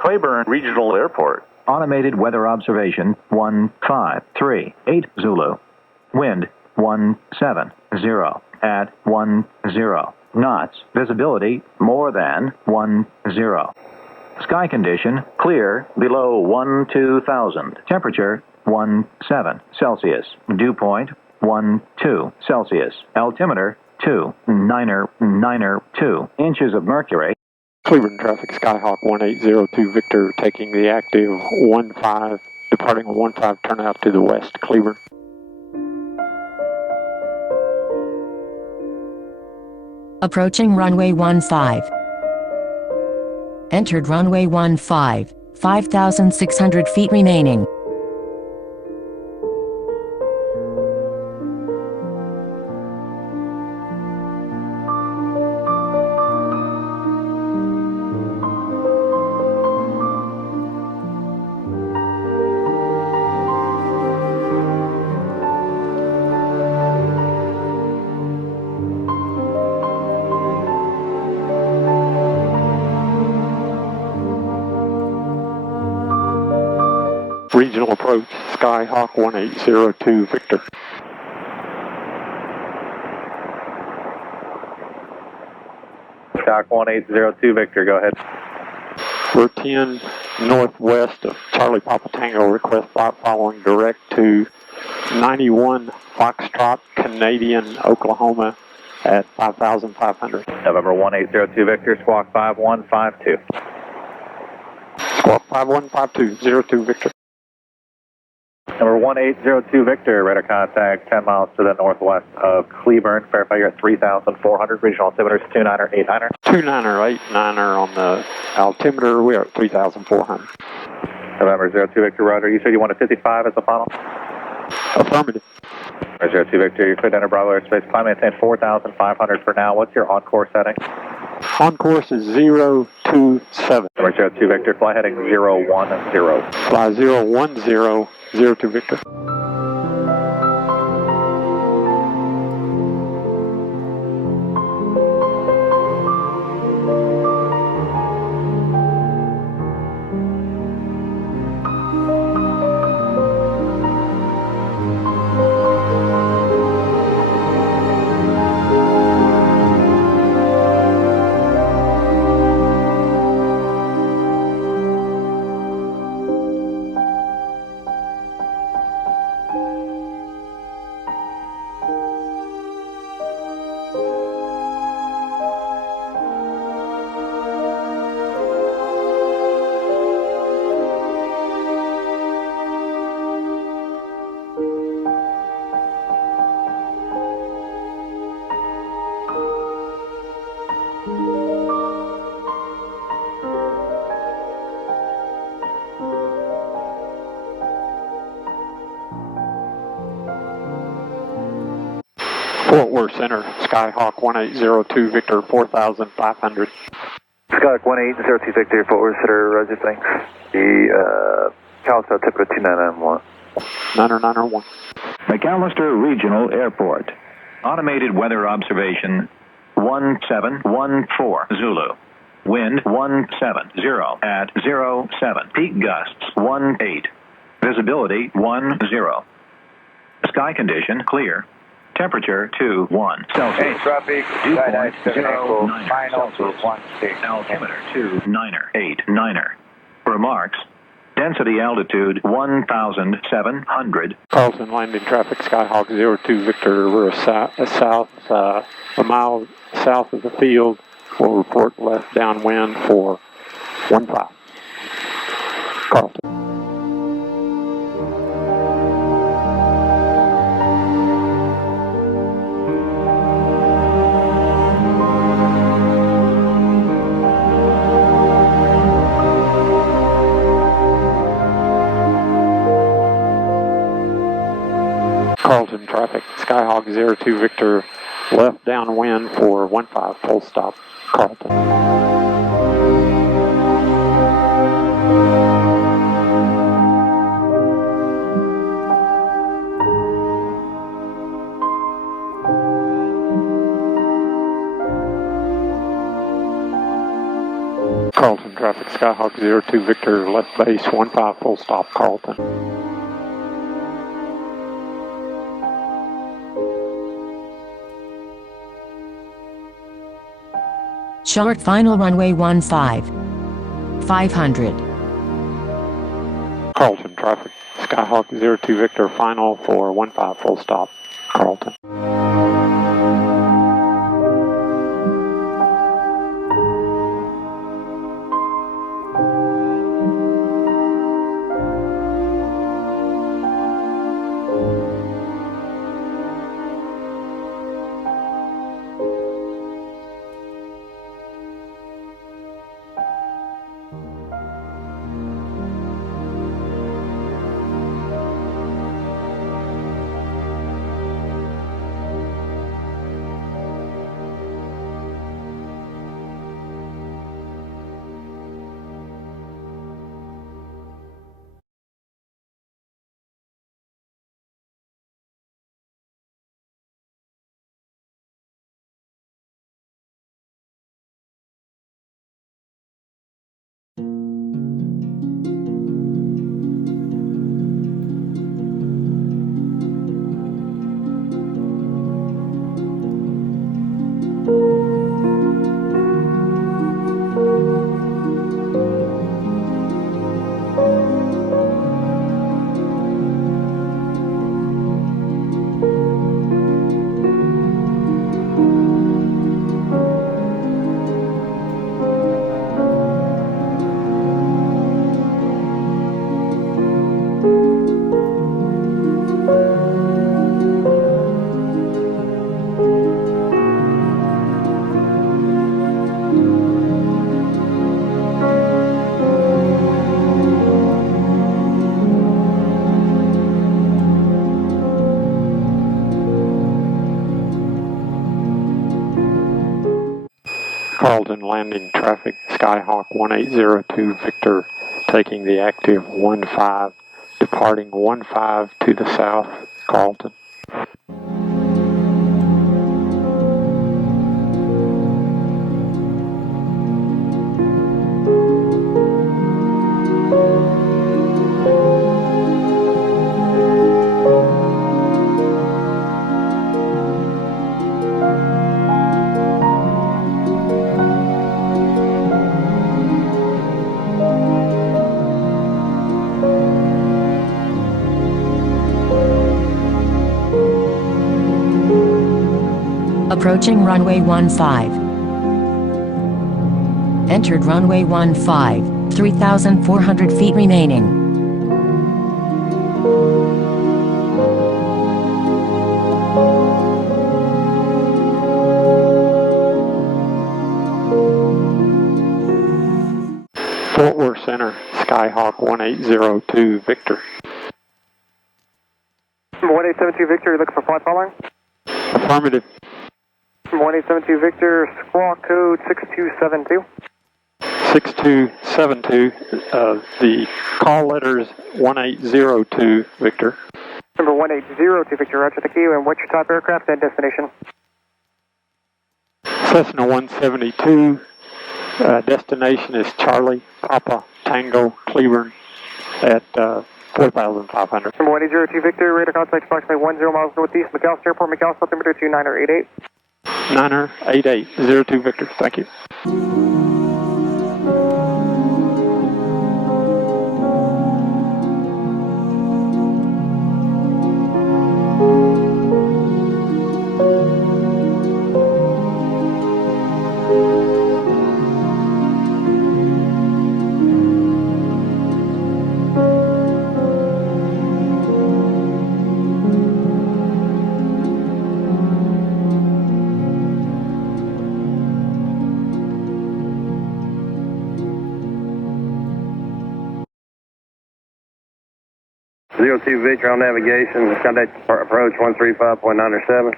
Cleburne Regional Airport. Automated weather observation 1538 Zulu. Wind 170 at 10 knots. Visibility more than 10. Sky condition clear below 12,000. Temperature 17 Celsius. Dew point 12 Celsius. Altimeter 2 inches of mercury. Cleburne traffic, Skyhawk 1802 Victor, taking the active 15, departing 15, turn out to the west, Cleburne. Approaching runway 15. Entered runway 15, 5,600 feet remaining. Regional approach, Skyhawk 1802 Victor. Skyhawk 1802 Victor, go ahead. We're 10 northwest of Charlie Papa Tango, request flight following direct to 91 Foxtrot, Canadian, Oklahoma at 5,500. November 1802 Victor, squawk 5152. Squawk 5152, 02 Victor. Number 1802 Victor, radar contact 10 miles to the northwest of Cleburne. Verify you're at 3,400. Regional altimeter is 2989er. 2989er on the altimeter. We are at 3,400. November 02 Victor, roger. You said you wanted 55 as the final? Affirmative. November 02 Victor, you're cleared to enter Bravo airspace. Climb maintain 4,500 for now. What's your on-course setting? On course is 027. Number 02 Victor, fly heading 010. Fly 010, 02 Victor. Fort Worth Center, Skyhawk 1802 Victor, 4,500. Skyhawk 1802 Victor, Fort Worth Center, roger, thanks. The Callisto altimeter 2991. 9901. McAllister Regional Airport. Automated weather observation 1714 Zulu. Wind 170 at 07. Peak gusts 18. Visibility 10. Sky condition clear. Temperature 21 Celsius. Hey, traffic, Dew point 0 09 final Celsius. for 16. Altimeter 2989er. Remarks. Density altitude 1,700. Carlton Landing traffic, Skyhawk 02 Victor. We're a mile south of the field. We'll report left downwind for 15. Carlton. Carlton traffic, Skyhawk 02 Victor, left downwind for 15, full stop, Carlton. Carlton traffic, Skyhawk 02 Victor, left base 15 full stop, Carlton. Short final runway 15. 500. Carlton traffic, Skyhawk 02 Victor, final for 15 full stop, Carlton. Carlton Landing traffic, Skyhawk 1802 Victor, taking the active 15, departing 15 to the south, Carlton. Approaching runway 15. Entered runway 15, 3,400 feet remaining. Fort Worth Center, Skyhawk 1802 Victor. 1872 Victor, you looking for flight following? Affirmative. 1872 Victor, squawk code 6272. 6272, the call letters 1802 Victor. Number 1802 Victor, roger, thank you. And what's your type aircraft and destination? Cessna 172, destination is Charlie, Papa, Tango, Cleburne at 4,500. Number 1802 Victor, radar contact approximately 10 miles northeast, McAllister Airport, McAllister, altimeter 2988. 9er8802 Victor, thank you. Two Victor on navigation, contact approach 135.907.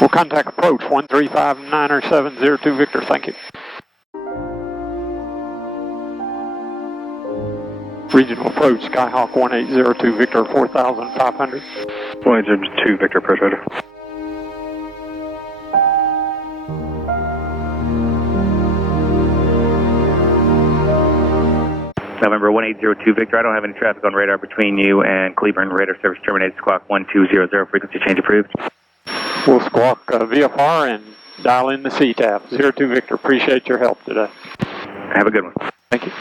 We'll contact approach 135.90702 Victor, thank you. Regional approach, Skyhawk 1802 Victor, 4,500. 1802 Victor, approach radar. November 1802 Victor, I don't have any traffic on radar between you and Cleburne. Radar service terminated, squawk 1200, frequency change approved. We'll squawk VFR and dial in the CTAF. 02 Victor, appreciate your help today. Have a good one. Thank you.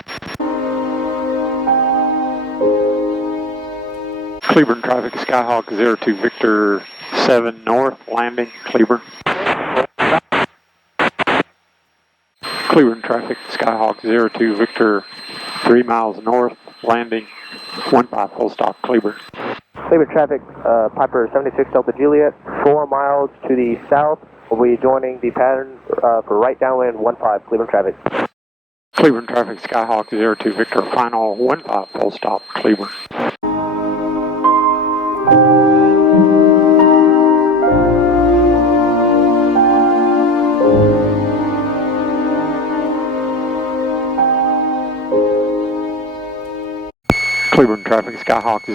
Cleburne traffic, Skyhawk 02 Victor 7 North, landing Cleburne. Cleburne traffic, Skyhawk 02 Victor 3 miles north, landing 15 full stop Cleburne. Cleburne traffic, Piper 76 Delta Juliet, 4 miles to the south. We'll be joining the pattern for right downwind 15 Cleburne traffic. Cleburne traffic, Skyhawk 02 Victor, final 15 full stop Cleburne. Cleburne traffic, Skyhawk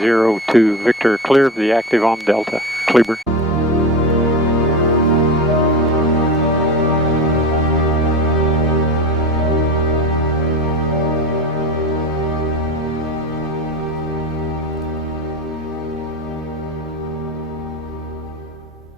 02 Victor, clear of the active on Delta, Cleburne.